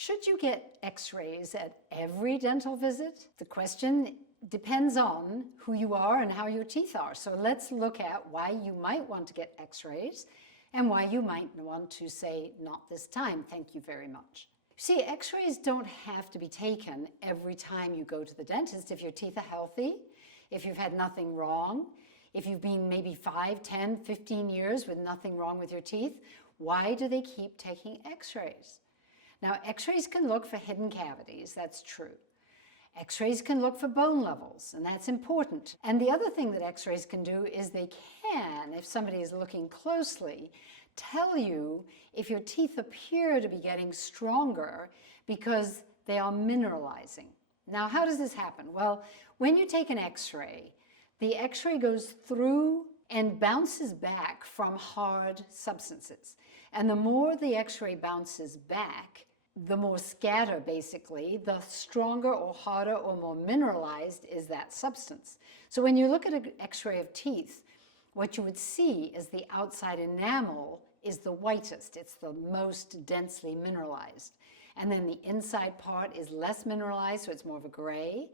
Should you get x-rays at every dental visit? The question depends on who you are and how your teeth are. So let's look at why you might want to get x-rays and why you might want to say, not this time, thank you very much. See, x-rays don't have to be taken every time you go to the dentist if your teeth are healthy, if you've had nothing wrong, if you've been maybe 5, 10, 15 years with nothing wrong with your teeth. Why do they keep taking x-rays? Now, x-rays can look for hidden cavities, that's true. X-rays can look for bone levels, and that's important. And the other thing that x-rays can do is they can, if somebody is looking closely, tell you if your teeth appear to be getting stronger because they are mineralizing. Now, how does this happen? Well, when you take an x-ray, the x-ray goes through and bounces back from hard substances. And the more the x-ray bounces back, the more scatter, basically, the stronger or harder or more mineralized is that substance. So when you look at an x-ray of teeth, what you would see is the outside enamel is the whitest. It's the most densely mineralized. And then the inside part is less mineralized, so it's more of a gray.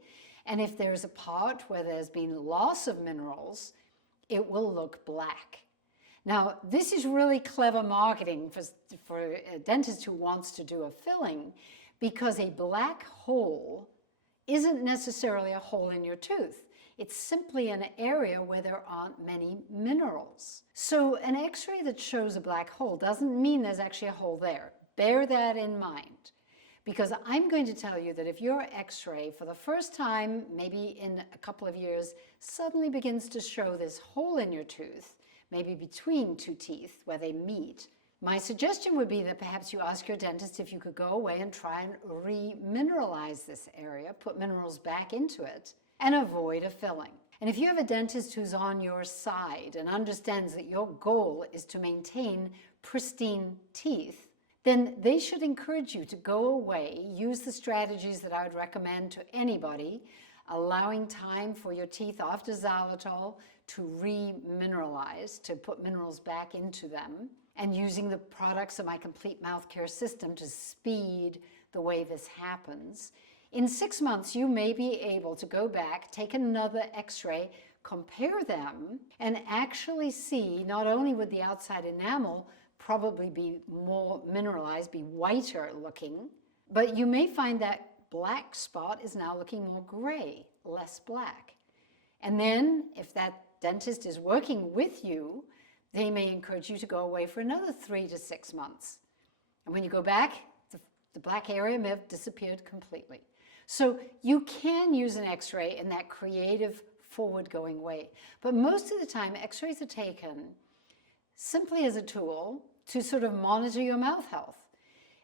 And if there's a part where there's been loss of minerals, it will look black. Now, this is really clever marketing for a dentist who wants to do a filling, because a black hole isn't necessarily a hole in your tooth. It's simply an area where there aren't many minerals. So an x-ray that shows a black hole doesn't mean there's actually a hole there. Bear that in mind, because I'm going to tell you that if your x-ray for the first time, maybe in a couple of years, suddenly begins to show this hole in your tooth, maybe between two teeth where they meet, my suggestion would be that perhaps you ask your dentist if you could go away and try and remineralize this area, put minerals back into it, and avoid a filling. And if you have a dentist who's on your side and understands that your goal is to maintain pristine teeth, then they should encourage you to go away, use the strategies that I would recommend to anybody, allowing time for your teeth after xylitol to remineralize, to put minerals back into them, and using the products of my complete mouth care system to speed the way this happens. In 6 months, you may be able to go back, take another x-ray, compare them, and actually see not only would the outside enamel probably be more mineralized, be whiter looking, but you may find that black spot is now looking more gray, less black. And then if that dentist is working with you, they may encourage you to go away for another 3 to 6 months. And when you go back, the black area may have disappeared completely. So you can use an x-ray in that creative, forward-going way. But most of the time, x-rays are taken simply as a tool to sort of monitor your mouth health.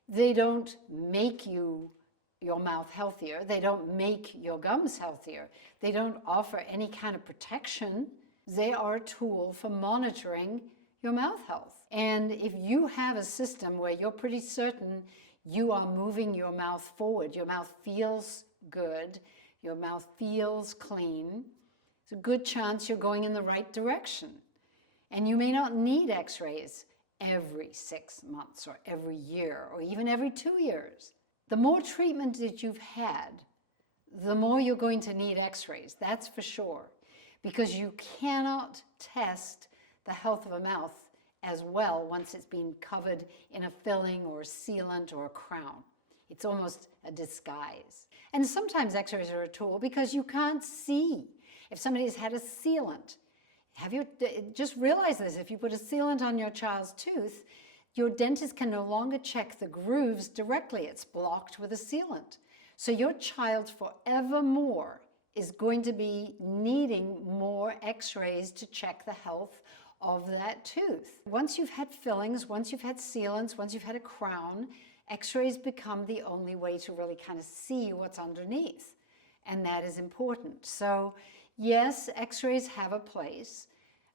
They don't make your mouth healthier. They don't make your gums healthier. They don't offer any kind of protection. They are a tool for monitoring your mouth health. And if you have a system where you're pretty certain you are moving your mouth forward, your mouth feels good, your mouth feels clean, it's a good chance you're going in the right direction. And you may not need x-rays every 6 months or every year or even every 2 years. The more treatment that you've had, the more you're going to need x-rays, that's for sure, because you cannot test the health of a mouth as well once it's been covered in a filling or a sealant or a crown. It's almost a disguise. And sometimes x-rays are a tool because you can't see if somebody's had a sealant. Just realize this, if you put a sealant on your child's tooth, your dentist can no longer check the grooves directly. It's blocked with a sealant. So your child forevermore is going to be needing more x-rays to check the health of that tooth. Once you've had fillings, once you've had sealants, once you've had a crown, x-rays become the only way to really kind of see what's underneath. And that is important. So yes, x-rays have a place.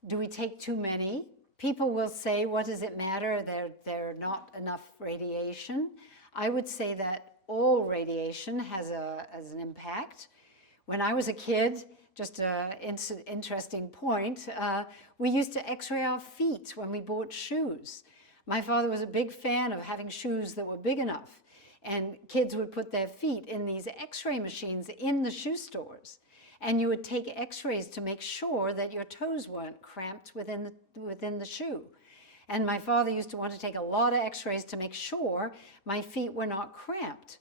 Do we take too many? People will say, what does it matter? They're not enough radiation. I would say that all radiation has an impact. When I was a kid, just an interesting point, we used to x-ray our feet when we bought shoes. My father was a big fan of having shoes that were big enough. And kids would put their feet in these x-ray machines in the shoe stores. And you would take x-rays to make sure that your toes weren't cramped within the shoe. And my father used to want to take a lot of x-rays to make sure my feet were not cramped.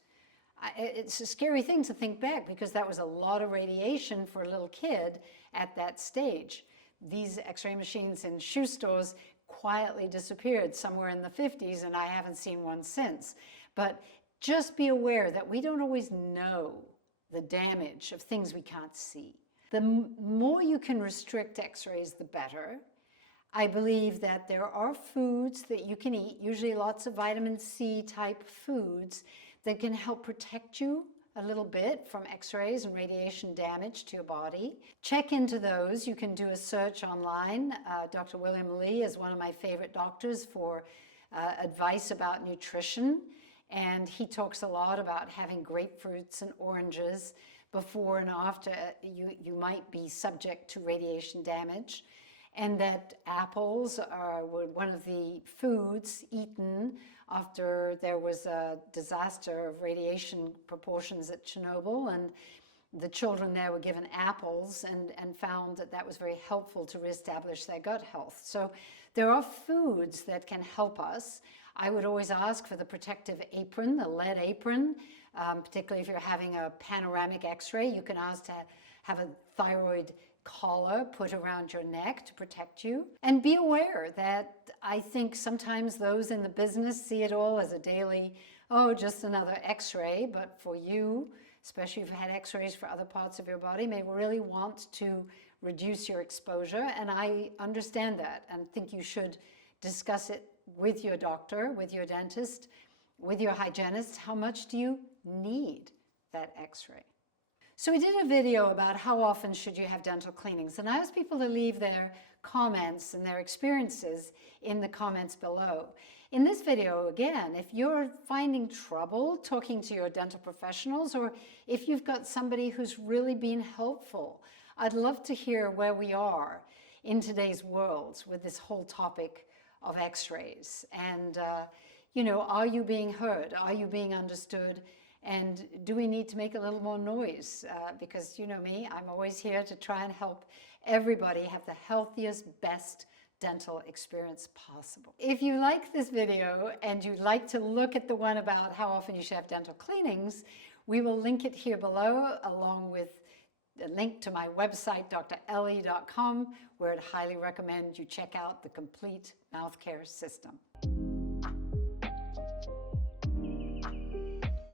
It's a scary thing to think back, because that was a lot of radiation for a little kid at that stage. These x-ray machines in shoe stores quietly disappeared somewhere in the 50s, and I haven't seen one since. But just be aware that we don't always know the damage of things we can't see. The more you can restrict x-rays, the better. I believe that there are foods that you can eat, usually lots of vitamin C type foods, that can help protect you a little bit from x-rays and radiation damage to your body. Check into those. You can do a search online. Dr. William Lee is one of my favorite doctors for advice about nutrition. And he talks a lot about having grapefruits and oranges before and after you might be subject to radiation damage. And that apples were one of the foods eaten after there was a disaster of radiation proportions at Chernobyl, and the children there were given apples and found that that was very helpful to reestablish their gut health. So there are foods that can help us. I would always ask for the protective apron, the lead apron, particularly if you're having a panoramic x-ray. You can ask to have a thyroid collar put around your neck to protect you. And be aware that I think sometimes those in the business see it all as a daily, oh, just another x-ray, but for you, especially if you've had x-rays for other parts of your body, may really want to reduce your exposure. And I understand that and think you should discuss it with your doctor, with your dentist, with your hygienist. How much do you need that x-ray? So we did a video about how often should you have dental cleanings, and I asked people to leave their comments and their experiences in the comments below. In this video, again, if you're finding trouble talking to your dental professionals, or if you've got somebody who's really been helpful, I'd love to hear where we are in today's world with this whole topic of x-rays. And, you know, are you being heard? Are you being understood? And do we need to make a little more noise? Because you know me, I'm always here to try and help everybody have the healthiest, best dental experience possible. If you like this video and you'd like to look at the one about how often you should have dental cleanings, we will link it here below, along with a link to my website, drellie.com, where I'd highly recommend you check out the complete mouth care system.